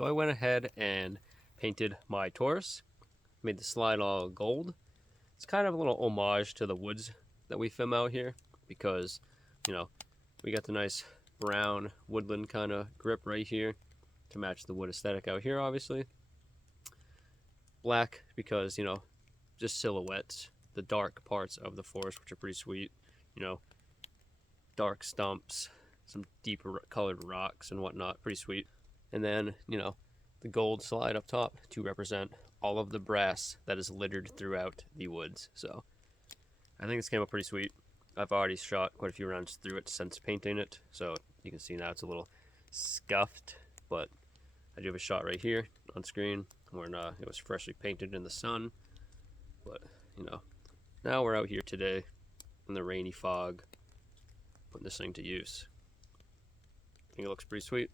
So I went ahead and painted my Taurus, made the slide all gold. It's kind of a little homage to the woods that we film out here because, you know, we got the nice brown woodland kind of grip right here to match the wood aesthetic out here, obviously. Black because, you know, just silhouettes, the dark parts of the forest, which are pretty sweet, you know, dark stumps, some deeper colored rocks and whatnot, pretty sweet. And then, you know, the gold slide up top to represent all of the brass that is littered throughout the woods. So I think this came up pretty sweet. I've already shot quite a few rounds through it since painting it, so you can see now it's a little scuffed, but I do have a shot right here on screen when it was freshly painted in the sun. But, you know, now we're out here today in the rainy fog, putting this thing to use. I think it looks pretty sweet.